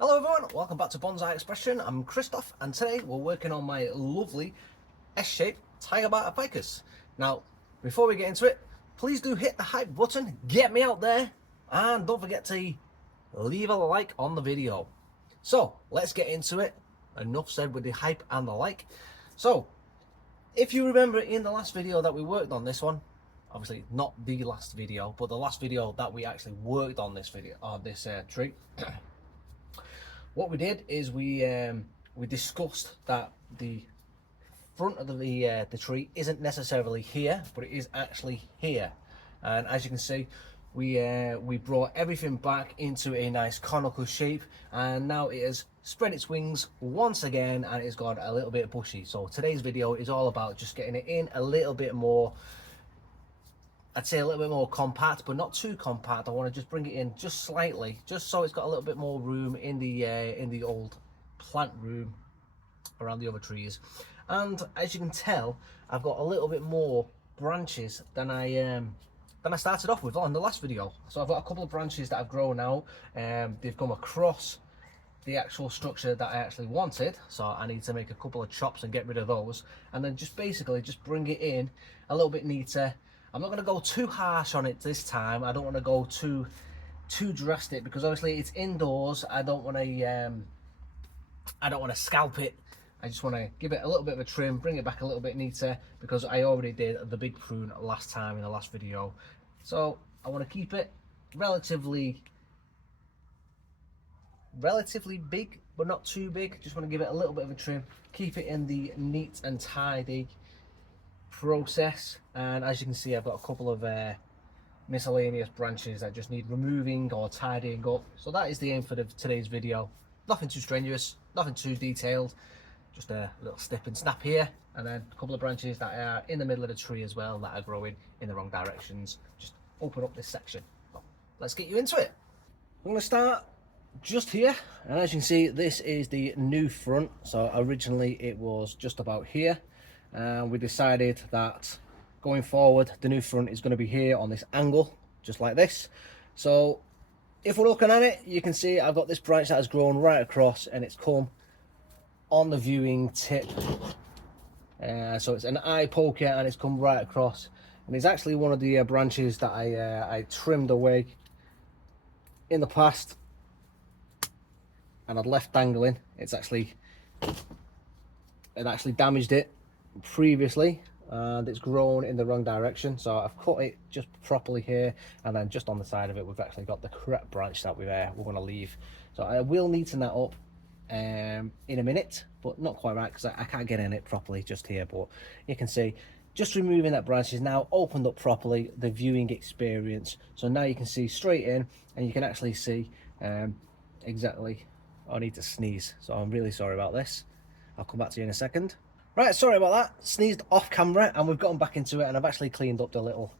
Hello everyone, welcome back to Bonsai Expression. I'm Christoph and today we're working on my lovely S-shaped Tiger Bark Ficus. Now, before we get into it, please do hit the hype button, get me out there, and don't forget to leave a like on the video. So, let's get into it. Enough said with the hype and the like. So, if you remember in the last video that we worked on this one, obviously not the last video, but the last video that we actually worked on this video, on this tree, what we did is we discussed that the front of the tree isn't necessarily here, but it is actually here. And as you can see, we brought everything back into a nice conical shape, and now it has spread its wings once again, and it's got a little bit bushy. So today's video is all about just getting it in a little bit more, I'd say a little bit more compact, but not too compact. I want to just bring it in just slightly, just so it's got a little bit more room in the old plant room around the other trees. And as you can tell, I've got a little bit more branches than I started off with on the last video. So I've got a couple of branches that have grown out. They've come across the actual structure that I actually wanted, so I need to make a couple of chops and get rid of those, and then just basically just bring it in a little bit neater. I'm not going to go too harsh on it this time. I don't want to go too drastic, because obviously it's indoors. I don't want to scalp it. I just want to give it a little bit of a trim, bring it back a little bit neater, because I already did the big prune last time in the last video. So I want to keep it relatively big, but not too big. Just want to give it a little bit of a trim, keep it in the neat and tidy process. And as you can see, I've got a couple of miscellaneous branches that just need removing or tidying up. So that is the aim for today's video. Nothing too strenuous, nothing too detailed, just a little snip and snap here, and then a couple of branches that are in the middle of the tree as well that are growing in the wrong directions. Just open up this section. So let's get you into it. I'm going to start just here, and as you can see, this is the new front. So originally it was just about here, and we decided that going forward the new front is going to be here on this angle, just like this. So if we're looking at it, you can see I've got this branch that has grown right across, and it's come on the viewing tip, so it's an eye poker, and it's come right across, and it's actually one of the branches that I trimmed away in the past and I'd left dangling. It actually damaged it previously, and it's grown in the wrong direction. So I've cut it just properly here, and then just on the side of it we've actually got the correct branch that we're going to leave. So I will neaten that up in a minute, but not quite right, because I can't get in it properly just here. But you can see just removing that branch is now opened up properly the viewing experience. So now you can see straight in, and you can actually see exactly. I need to sneeze, so I'm really sorry about this. I'll come back to you in a second. Right, sorry about that. Sneezed off camera, and we've gotten back into it, and I've actually cleaned up the little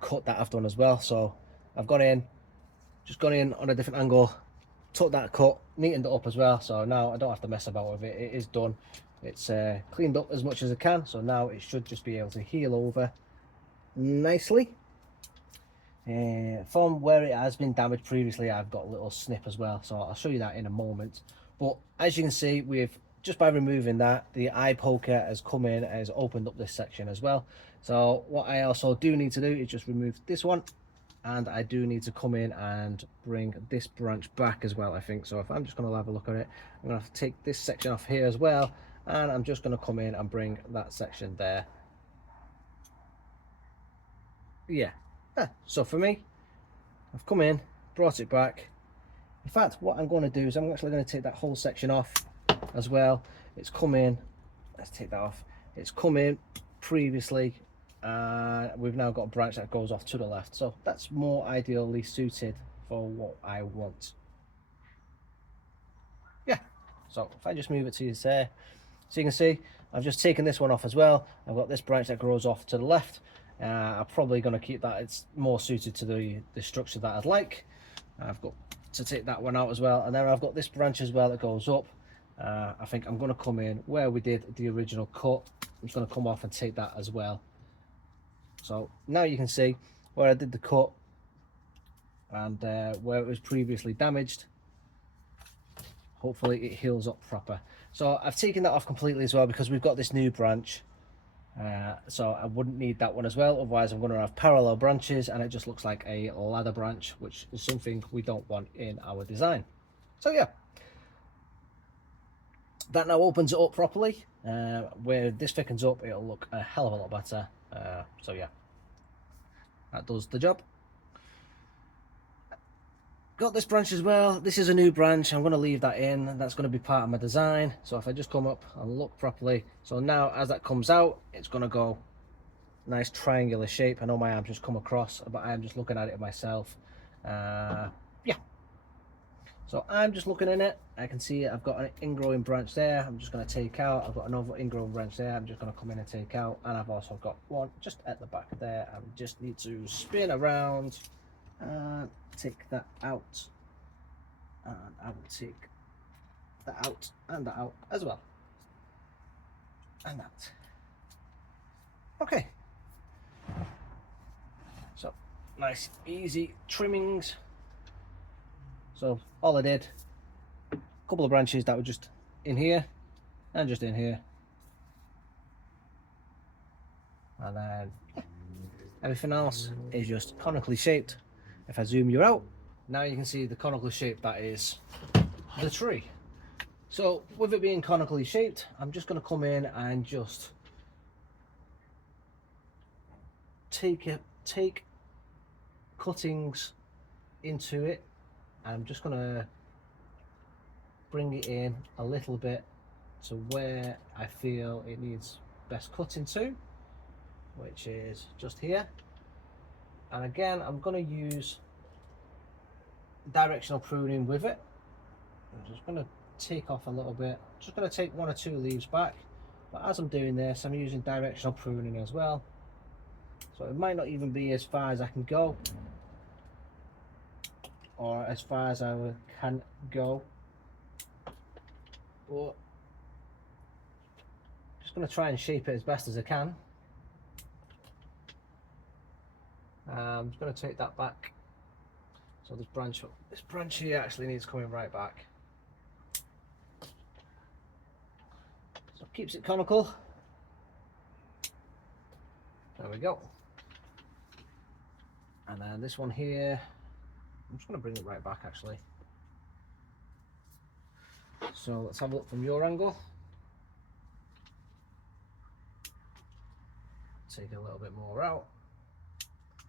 cut that I've done as well. So I've just gone in on a different angle, took that cut, neatened it up as well. So now I don't have to mess about with it. It is done. It's cleaned up as much as I can. So now it should just be able to heal over nicely. From where it has been damaged previously, I've got a little snip as well, so I'll show you that in a moment. But as you can see, just by removing that, the eye poker has come in, has opened up this section as well. So what I also do need to do is just remove this one, and I do need to come in and bring this branch back as well, I think. So if I'm just going to have a look at it, I'm going to have to take this section off here as well, and I'm just going to come in and bring that section there. Yeah. So for me, I've come in, brought it back. In fact, what I'm going to do is I'm actually going to take that whole section off as well. It's come in, let's take that off. It's come in previously, we've now got a branch that goes off to the left. So that's more ideally suited for what I want. Yeah, so if I just move it to you there, so you can see I've just taken this one off as well. I've got this branch that grows off to the left. I'm probably going to keep that. It's more suited to the structure that I'd like. I've got to take that one out as well, and then I've got this branch as well that goes up. I think I'm going to come in where we did the original cut. I'm just going to come off and take that as well. So now you can see where I did the cut and where it was previously damaged. hopefully it heals up proper. So I've taken that off completely as well because we've got this new branch. So I wouldn't need that one as well, otherwise I'm going to have parallel branches and it just looks like a ladder branch, which is something we don't want in our design. So yeah, that now opens it up properly. Where this thickens up, it'll look a hell of a lot better. So yeah, that does the job. Got this branch as well. This is a new branch. I'm going to leave that in. That's going to be part of my design. So if I just come up and look properly, so now as that comes out, it's going to go nice triangular shape. I know my arms just come across, but I'm just looking at it myself. Yeah. So I'm just looking in it. I can see I've got an ingrowing branch there. I'm just going to take out. I've got another ingrowing branch there. I'm just going to come in and take out. And I've also got one just at the back there. I just need to spin around and take that out. And I will take that out and that out as well. And that. Okay. So nice easy trimmings. So all I did, a couple of branches that were just in here and just in here, and then everything else is just conically shaped. If I zoom you out, now you can see the conical shape that is the tree. So with it being conically shaped, I'm just going to come in and just take cuttings into it. I'm just going to bring it in a little bit to where I feel it needs best cutting to, which is just here. And again, I'm going to use directional pruning with it. I'm just going to take off a little bit, just going to take 1 or 2 leaves back, but as I'm doing this I'm using directional pruning as well, so it might not even be as far as I can go or as far as I can go, but just going to try and shape it as best as I can. I'm just going to take that back, so this branch here actually needs coming right back. So keeps it conical. There we go. And then this one here, I'm just going to bring it right back actually. So let's have a look from your angle. Take a little bit more out,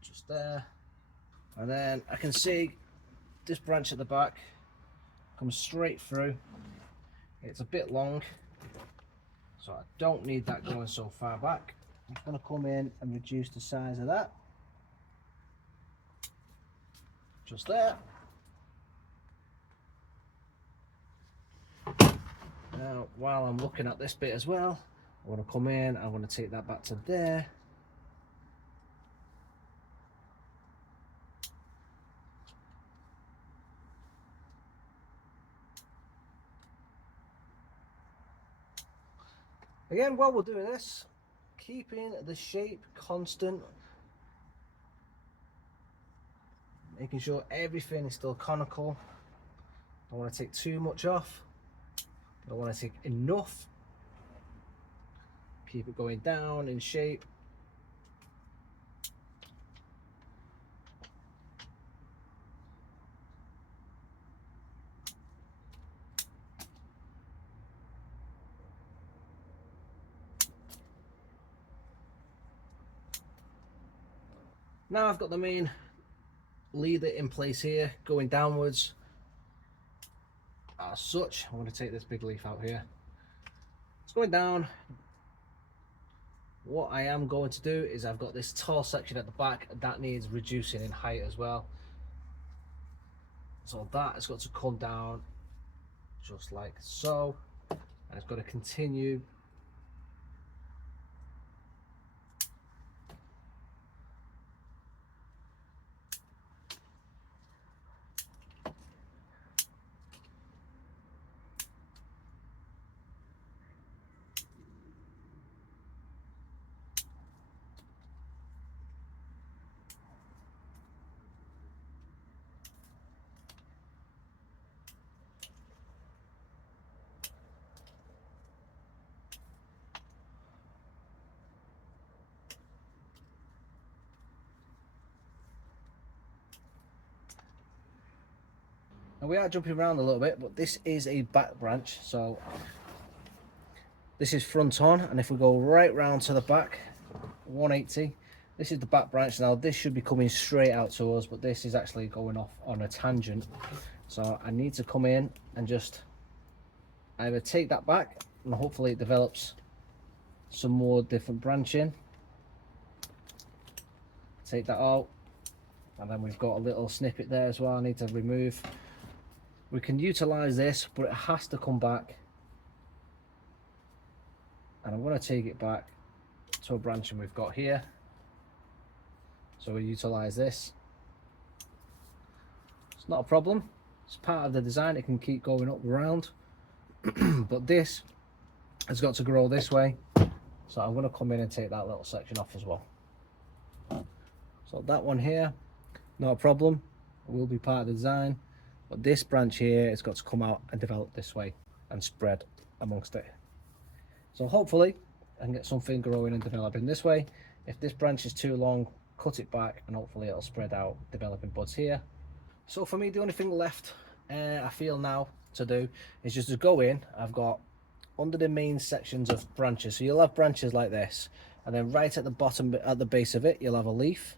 just there. And then I can see this branch at the back comes straight through. It's a bit long, so I don't need that going so far back. I'm just going to come in and reduce the size of that. Just there. Now, while I'm looking at this bit as well, I want to come in, I want to take that back to there. Again, while we're doing this, keeping the shape constant, making sure everything is still conical. I don't want to take too much off, I don't want to take enough. Keep it going down in shape. Now I've got the main leader in place here, going downwards. As such, I'm going to take this big leaf out here. It's going down. What I am going to do is I've got this tall section at the back that needs reducing in height as well. So that has got to come down just like so, and it's got to continue. Now we are jumping around a little bit, but this is a back branch, so this is front on, and if we go right round to the back, 180, this is the back branch. Now this should be coming straight out to us, but this is actually going off on a tangent. So I need to come in and just either take that back, and hopefully it develops some more different branching. Take that out, and then we've got a little snippet there as well I need to remove. We can utilize this, but it has to come back, and I'm going to take it back to a branching we've got here. So we utilize this. It's not a problem, it's part of the design. It can keep going up around but this has got to grow this way, so I'm going to come in and take that little section off as well. So that one here, not a problem, it will be part of the design, but this branch here has got to come out and develop this way and spread amongst it. So hopefully I can get something growing and developing this way. If this branch is too long, cut it back, and hopefully it'll spread out, developing buds here. So for me, the only thing left I feel now to do is just to go in. I've got under the main sections of branches, so you'll have branches like this, and then right at the bottom, at the base of it, you'll have a leaf.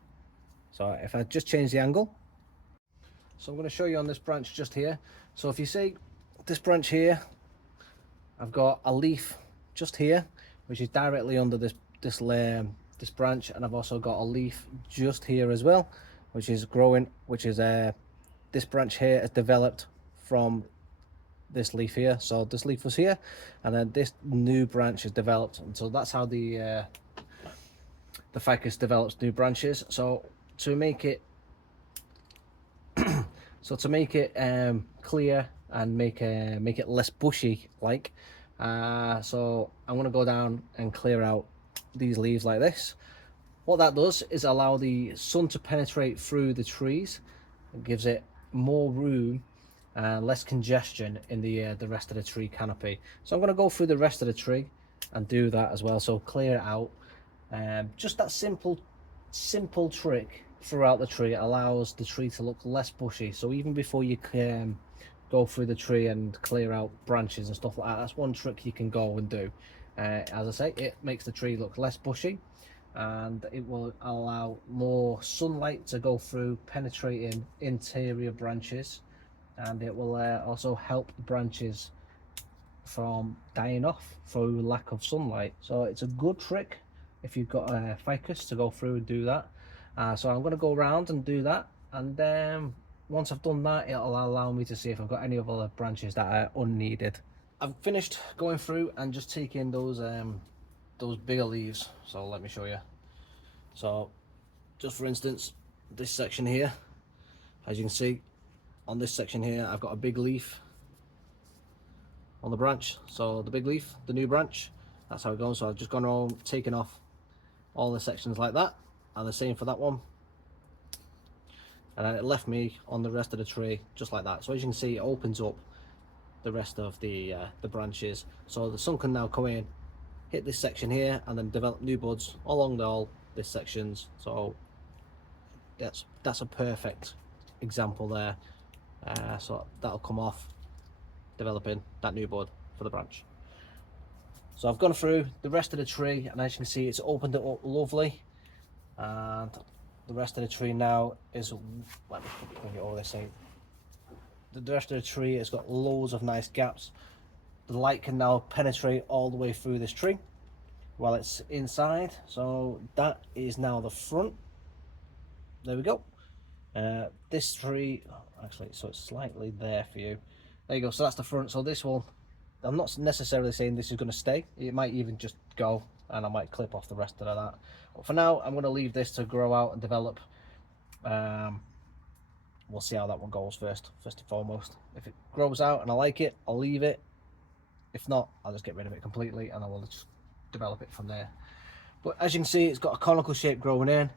So if I just change the angle, so I'm going to show you on this branch just here. So if you see this branch here, I've got a leaf just here, which is directly under this branch, and I've also got a leaf just here as well, which is growing, which is this branch here has developed from this leaf here. So this leaf was here, and then this new branch is developed, and so that's how the ficus develops new branches. So to make it clear and make it less bushy like, so I'm going to go down and clear out these leaves like this. What that does is allow the sun to penetrate through the trees. It gives it more room and less congestion in the rest of the tree canopy. So I'm going to go through the rest of the tree and do that as well, so clear it out. Just that simple trick throughout the tree allows the tree to look less bushy. So even before you can go through the tree and clear out branches and stuff like that, that's one trick you can go and do. As I say, it makes the tree look less bushy, and it will allow more sunlight to go through, penetrating interior branches, and it will also help the branches from dying off through lack of sunlight. So it's a good trick if you've got a ficus to go through and do that. So I'm going to go around and do that, and then once I've done that, it'll allow me to see if I've got any other branches that are unneeded. I've finished going through and just taking those bigger leaves, so let me show you. So just for instance, this section here, as you can see on this section here, I've got a big leaf on the branch. So the big leaf, the new branch, that's how it goes. So I've just gone around taking off all the sections like that, and the same for that one, and then it left me on the rest of the tree just like that. So as you can see, it opens up the rest of the branches, so the sun can now come in, hit this section here, and then develop new buds along all these sections. So that's a perfect example there. So that'll come off, developing that new bud for the branch. So I've gone through the rest of the tree, and as you can see, it's opened it up lovely, and the rest of the tree now is, let me bring it over this side. The rest of the tree has got loads of nice gaps. The light can now penetrate all the way through this tree while it's inside. So that is now the front. There we go. This tree, actually, so it's slightly there for you. There you go. So that's the front. So this will, I'm not necessarily saying this is going to stay. It might even just go, and I might clip off the rest of that. But for now, I'm going to leave this to grow out and develop. We'll see how that one goes first and foremost. If it grows out and I like it, I'll leave it. If not, I'll just get rid of it completely, and I will just develop it from there. But as you can see, it's got a conical shape growing in.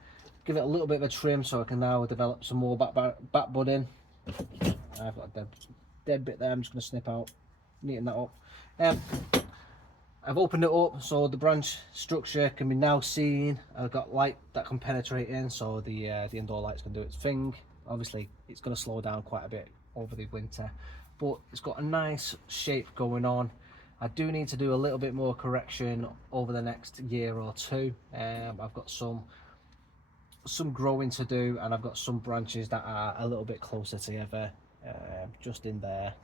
Give it a little bit of a trim so I can now develop some more back budding. I've got a dead bit there. I'm just going to snip out, neaten that up. I've opened it up so the branch structure can be now seen. I've got light that can penetrate in, so the indoor lights can do its thing. Obviously it's going to slow down quite a bit over the winter, but it's got a nice shape going on. I do need to do a little bit more correction over the next year or two. I've got some growing to do, and I've got some branches that are a little bit closer together, just in there.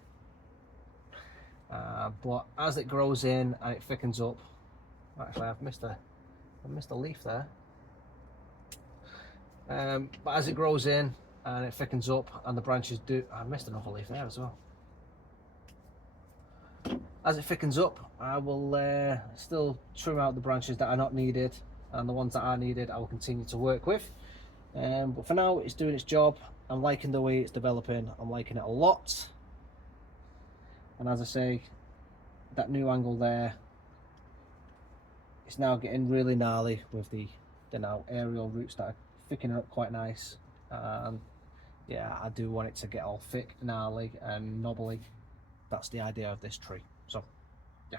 But as it grows in and it thickens up, actually I've missed a leaf there. But as it grows in and it thickens up and the branches do, I missed another leaf there as well. As it thickens up, I will still trim out the branches that are not needed, and the ones that are needed I will continue to work with. But for now, it's doing its job. I'm liking the way it's developing. I'm liking it a lot. And as I say, that new angle there, it's now getting really gnarly with the now aerial roots that are thickening up quite nice. And yeah, I do want it to get all thick, gnarly and knobbly. That's the idea of this tree. So yeah,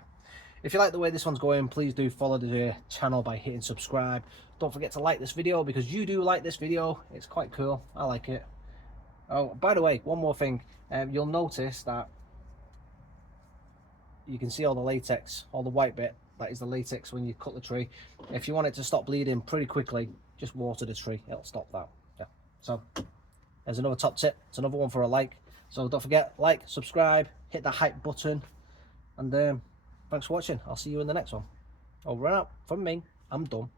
if you like the way this one's going, please do follow the channel by hitting subscribe. Don't forget to like this video, because you do like this video. It's quite cool. I like it. Oh, by the way, one more thing. You'll notice that you can see all the latex, all the white bit. That is the latex when you cut the tree. If you want it to stop bleeding pretty quickly, just water the tree. It'll stop that. Yeah. So there's another top tip. It's another one for a like. So don't forget, like, subscribe, hit the hype button, and thanks for watching. I'll see you in the next one. Over and out from me. I'm done.